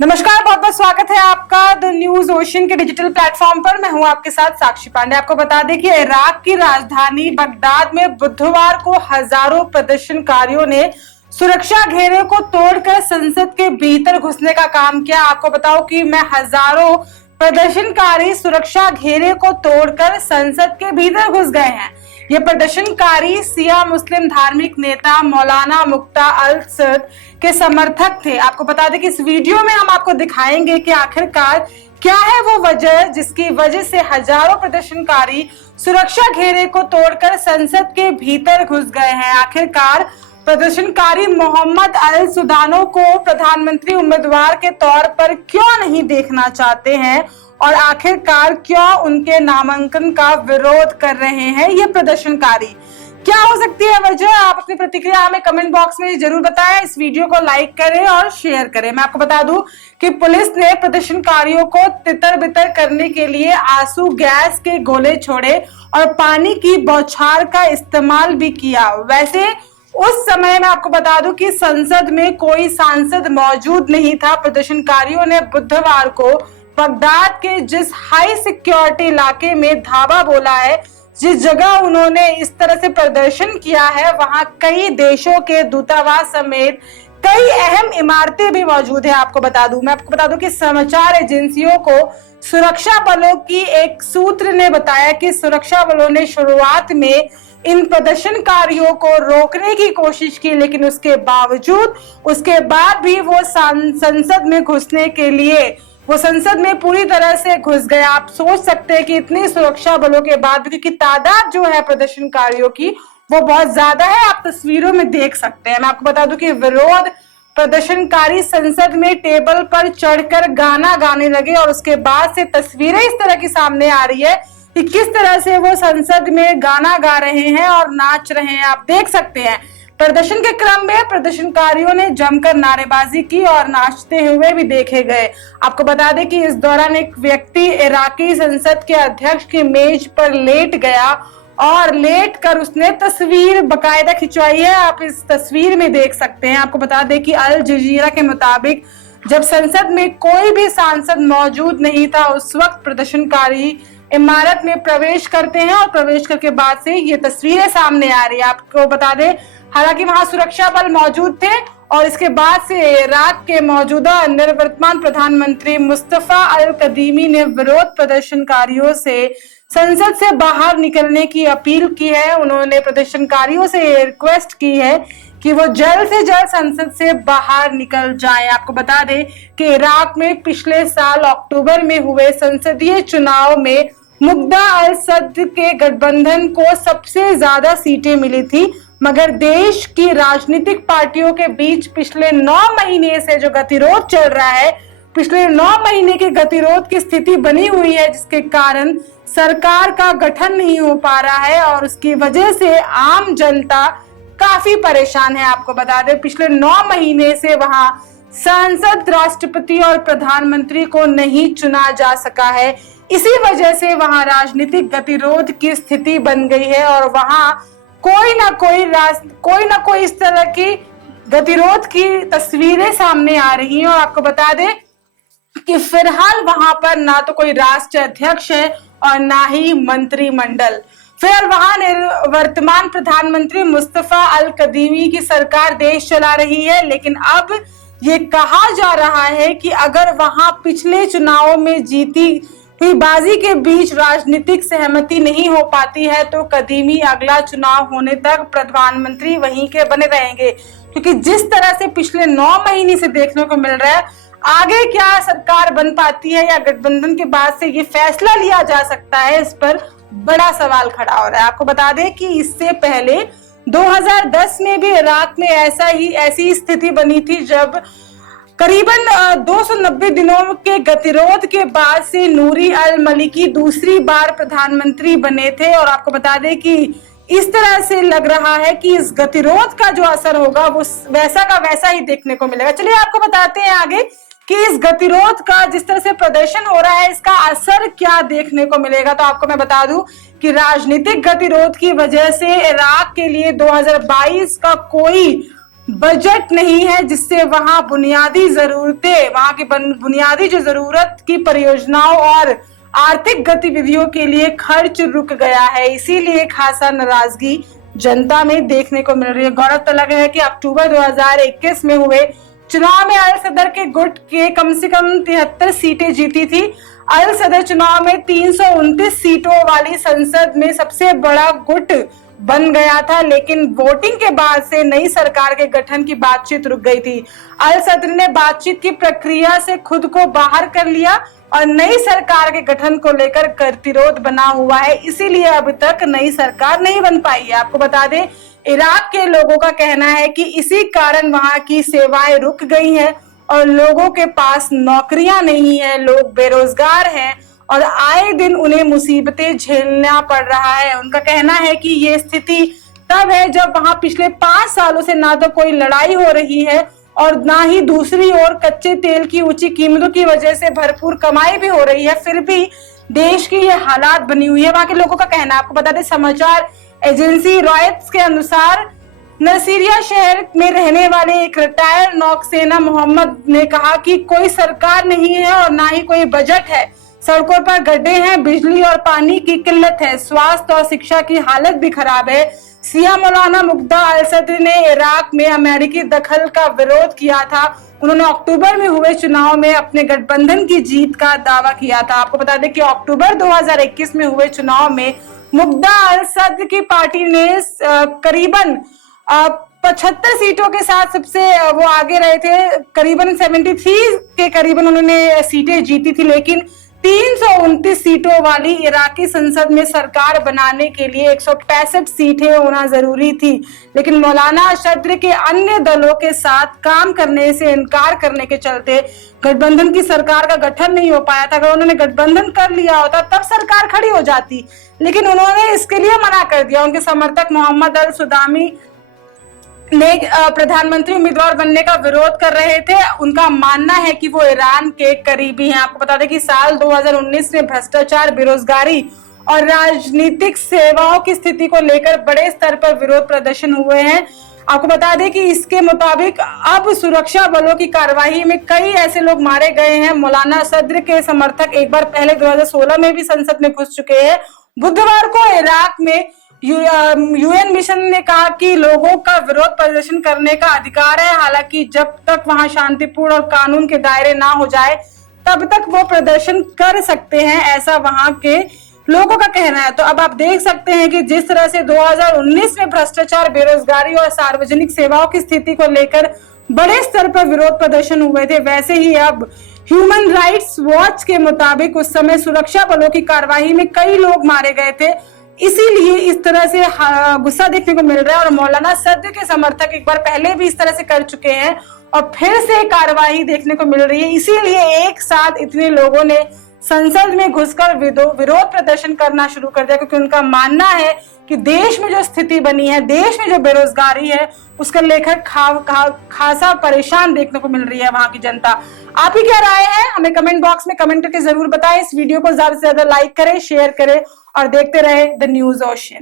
नमस्कार, बहुत बहुत स्वागत है आपका द न्यूज ओशन के डिजिटल प्लेटफॉर्म पर। मैं हूं आपके साथ साक्षी पांडे। आपको बता दें कि इराक की राजधानी बगदाद में बुधवार को हजारों प्रदर्शनकारियों ने सुरक्षा घेरे को तोड़कर संसद के भीतर घुसने का काम किया। आपको बताऊं कि हजारों प्रदर्शनकारी सुरक्षा घेरे को तोड़कर संसद के भीतर घुस गए हैं। ये प्रदर्शनकारी सिया मुस्लिम धार्मिक नेता मौलाना मुक्ता अल सद के समर्थक थे। आपको बता दें कि इस वीडियो में हम आपको दिखाएंगे कि आखिरकार क्या है वो वजह जिसकी वजह से हजारों प्रदर्शनकारी सुरक्षा घेरे को तोड़कर संसद के भीतर घुस गए हैं। आखिरकार प्रदर्शनकारी मोहम्मद अल सुदानो को प्रधानमंत्री उम्मीदवार के तौर पर क्यों नहीं देखना चाहते हैं और आखिरकार क्यों उनके नामांकन का विरोध कर रहे हैं ये प्रदर्शनकारी। क्या हो सकती है वजह? आप अपनी प्रतिक्रिया हमें कमेंट बॉक्स में जरूर बताएं। इस वीडियो को लाइक करें और शेयर करें। मैं आपको बता दूं कि पुलिस ने प्रदर्शनकारियों को तितर बितर करने के लिए आंसू गैस के गोले छोड़े और पानी की बौछार का इस्तेमाल भी किया। वैसे उस समय मैं आपको बता दूं कि संसद में कोई सांसद मौजूद नहीं था। प्रदर्शनकारियों ने बुधवार को बगदाद के जिस हाई सिक्योरिटी इलाके में धावा बोला है, जिस जगह उन्होंने इस तरह से प्रदर्शन किया है, वहां कई देशों के दूतावास समेत कई अहम इमारतें भी मौजूद है। मैं आपको बता दूं कि समाचार एजेंसियों को सुरक्षा बलों की एक सूत्र ने बताया कि सुरक्षा बलों ने शुरुआत में इन प्रदर्शनकारियों को रोकने की कोशिश की, लेकिन उसके बाद भी वो संसद में घुसने के लिए वो संसद में पूरी तरह से घुस गए। आप सोच सकते हैं कि इतनी सुरक्षा बलों के बाद, क्योंकि तादाद जो है प्रदर्शनकारियों की वो बहुत ज्यादा है, आप तस्वीरों में देख सकते हैं। मैं आपको बता दूं कि विरोध प्रदर्शनकारी संसद में टेबल पर चढ़कर गाना गाने लगे और उसके बाद से तस्वीरें इस तरह की सामने आ रही है कि किस तरह से वो संसद में गाना गा रहे हैं और नाच रहे हैं। आप देख सकते हैं प्रदर्शन के क्रम में प्रदर्शनकारियों ने जमकर नारेबाजी की और नाचते हुए भी देखे गए। आपको बता दें कि इस दौरान एक व्यक्ति इराकी संसद के अध्यक्ष की मेज पर लेट गया और लेट कर उसने तस्वीर बकायदा खिंचवाई है। आप इस तस्वीर में देख सकते हैं। आपको बता दें कि अल जजीरा के मुताबिक जब संसद में कोई भी सांसद मौजूद नहीं था, उस वक्त प्रदर्शनकारी इमारत में प्रवेश करते हैं और प्रवेश करके बाद से ये तस्वीरें सामने आ रही है। आपको बता दें हालांकि वहां सुरक्षा बल मौजूद थे और इसके बाद से इराक के मौजूदा निवर्तमान प्रधानमंत्री मुस्तफा अल कदीमी ने विरोध प्रदर्शनकारियों से संसद से बाहर निकलने की अपील की है। उन्होंने प्रदर्शनकारियों से रिक्वेस्ट की है कि वो जल्द से जल्द संसद से बाहर निकल जाएं। आपको बता दें कि इराक में पिछले साल अक्टूबर में हुए संसदीय चुनाव में मुक्ता अल सद के गठबंधन को सबसे ज्यादा सीटें मिली थी, मगर देश की राजनीतिक पार्टियों के बीच पिछले 9 महीने से जो गतिरोध चल रहा है, पिछले 9 महीने के गतिरोध की स्थिति बनी हुई है, जिसके कारण सरकार का गठन नहीं हो पा रहा है और उसकी वजह से आम जनता काफी परेशान है। आपको बता दें पिछले 9 महीने से वहां सांसद, राष्ट्रपति और प्रधानमंत्री को नहीं चुना जा सका है। इसी वजह से वहां राजनीतिक गतिरोध की स्थिति बन गई है और वहां कोई ना कोई इस तरह की गतिरोध की तस्वीरें सामने आ रही हैं। और आपको बता दें कि फिलहाल वहां पर ना तो कोई राष्ट्रीय अध्यक्ष है और ना ही मंत्रिमंडल। फिर वहां वर्तमान प्रधानमंत्री मुस्तफा अल कदीमी की सरकार देश चला रही है, लेकिन अब ये कहा जा रहा है कि अगर वहां पिछले चुनावों में जीती हुई बाजी के बीच राजनीतिक सहमति नहीं हो पाती है तो कदीमी अगला चुनाव होने तक प्रधानमंत्री वहीं के बने रहेंगे। क्योंकि जिस तरह से पिछले 9 महीने से देखने को मिल रहा है, आगे क्या सरकार बन पाती है या गठबंधन के बाद से ये फैसला लिया जा सकता है, इस पर बड़ा सवाल खड़ा हो रहा है। आपको बता दें कि इससे पहले 2010 में भी इराक में ऐसी स्थिति बनी थी, जब करीबन 290 दिनों के गतिरोध के बाद से नूरी अल मलिकी दूसरी बार प्रधानमंत्री बने थे। और आपको बता दें कि इस तरह से लग रहा है कि इस गतिरोध का जो असर होगा वो वैसा का वैसा ही देखने को मिलेगा। चलिए आपको बताते हैं आगे कि इस गतिरोध का जिस तरह से प्रदर्शन हो रहा है, इसका असर क्या देखने को मिलेगा। तो आपको मैं बता दूं कि राजनीतिक गतिरोध की वजह से इराक के लिए 2022 का कोई बजट नहीं है, जिससे वहां बुनियादी जरूरतें, वहां की बुनियादी जो जरूरत की परियोजनाओं और आर्थिक गतिविधियों के लिए खर्च रुक गया है। इसीलिए खासा नाराजगी जनता में देखने को मिल रही है। गौरतलब है कि अक्टूबर 2021 में हुए चुनाव में अल सदर के गुट के कम से कम 73 सीटें जीती थी। अल सदर चुनाव में 329 सीटों वाली संसद में सबसे बड़ा गुट बन गया था, लेकिन वोटिंग के बाद से नई सरकार के गठन की बातचीत रुक गई थी। अल सदर ने बातचीत की प्रक्रिया से खुद को बाहर कर लिया और नई सरकार के गठन को लेकर गतिरोध बना हुआ है। इसीलिए अब तक नई सरकार नहीं बन पाई है। आपको बता दें, इराक के लोगों का कहना है कि इसी कारण वहां की सेवाएं रुक गई हैं और लोगों के पास नौकरियां नहीं है, लोग बेरोजगार हैं और आए दिन उन्हें मुसीबतें झेलना पड़ रहा है। उनका कहना है कि ये स्थिति तब है जब वहां पिछले 5 सालों से ना तो कोई लड़ाई हो रही है और ना ही दूसरी ओर कच्चे तेल की ऊंची कीमतों की वजह से भरपूर कमाई भी हो रही है, फिर भी देश की ये हालात बनी हुई है। वहां के लोगों का कहना है। आपको बता दें, समाचार एजेंसी रॉयट्स के अनुसार नसीरिया शहर में रहने वाले एक रिटायर्ड नौसेना मोहम्मद ने कहा कि कोई सरकार नहीं है और ना ही कोई बजट है। सड़कों पर गड्ढे हैं, बिजली और पानी की किल्लत है, स्वास्थ्य और शिक्षा की हालत भी खराब है। सिया मौलाना मुग्धा अल सदर ने इराक में अमेरिकी दखल का विरोध किया था। उन्होंने अक्टूबर में हुए चुनाव में अपने गठबंधन की जीत का दावा किया था। आपको बता दें कि अक्टूबर 2021 में हुए चुनाव में मुग्धा अल सदर की पार्टी ने करीबन 75 सीटों के साथ सबसे वो आगे रहे थे। करीबन 73 के करीबन उन्होंने सीटें जीती थी, लेकिन 329 सीटों वाली इराकी संसद में सरकार बनाने के लिए 165 सीटें होना जरूरी थी। लेकिन मौलाना सदर के अन्य दलों के साथ काम करने से इनकार करने के चलते गठबंधन की सरकार का गठन नहीं हो पाया था। अगर उन्होंने गठबंधन कर लिया होता तब सरकार खड़ी हो जाती, लेकिन उन्होंने इसके लिए मना कर दिया। उनके समर्थक मोहम्मद अल सुदामी ने प्रधानमंत्री उम्मीदवार बनने का विरोध कर रहे थे। उनका मानना है कि वो ईरान के करीबी हैं। आपको बता दें कि साल 2019 में भ्रष्टाचार, बेरोजगारी और राजनीतिक सेवाओं की स्थिति को लेकर बड़े स्तर पर विरोध प्रदर्शन हुए हैं। आपको बता दें कि इसके मुताबिक अब सुरक्षा बलों की कार्रवाई में कई ऐसे लोग मारे गए हैं। मौलाना सदर के समर्थक एक बार पहले 2016 में भी संसद में घुस चुके हैं। बुधवार को इराक में यूएन मिशन ने कहा कि लोगों का विरोध प्रदर्शन करने का अधिकार है, हालांकि जब तक वहां शांतिपूर्ण और कानून के दायरे ना हो जाए तब तक वो प्रदर्शन कर सकते हैं, ऐसा वहां के लोगों का कहना है। तो अब आप देख सकते हैं कि जिस तरह से 2019 में भ्रष्टाचार, बेरोजगारी और सार्वजनिक सेवाओं की स्थिति को लेकर बड़े स्तर पर विरोध प्रदर्शन हुए थे, वैसे ही अब ह्यूमन राइट्स वॉच के मुताबिक उस समय सुरक्षा बलों की कार्रवाई में कई लोग मारे गए थे। इसीलिए इस तरह से गुस्सा देखने को मिल रहा है और मौलाना सदर के समर्थक एक बार पहले भी इस तरह से कर चुके हैं और फिर से कार्रवाई देखने को मिल रही है। इसीलिए एक साथ इतने लोगों ने संसद में घुसकर विरोध प्रदर्शन करना शुरू कर दिया, क्योंकि उनका मानना है कि देश में जो स्थिति बनी है, देश में जो बेरोजगारी है, उसका लेकर खासा परेशान देखने को मिल रही है वहां की जनता। आप ही क्या राय है, हमें कमेंट बॉक्स में कमेंट करके जरूर बताएं। इस वीडियो को ज्यादा से ज्यादा लाइक करें, शेयर करें और देखते रहे द न्यूज़ ओशन।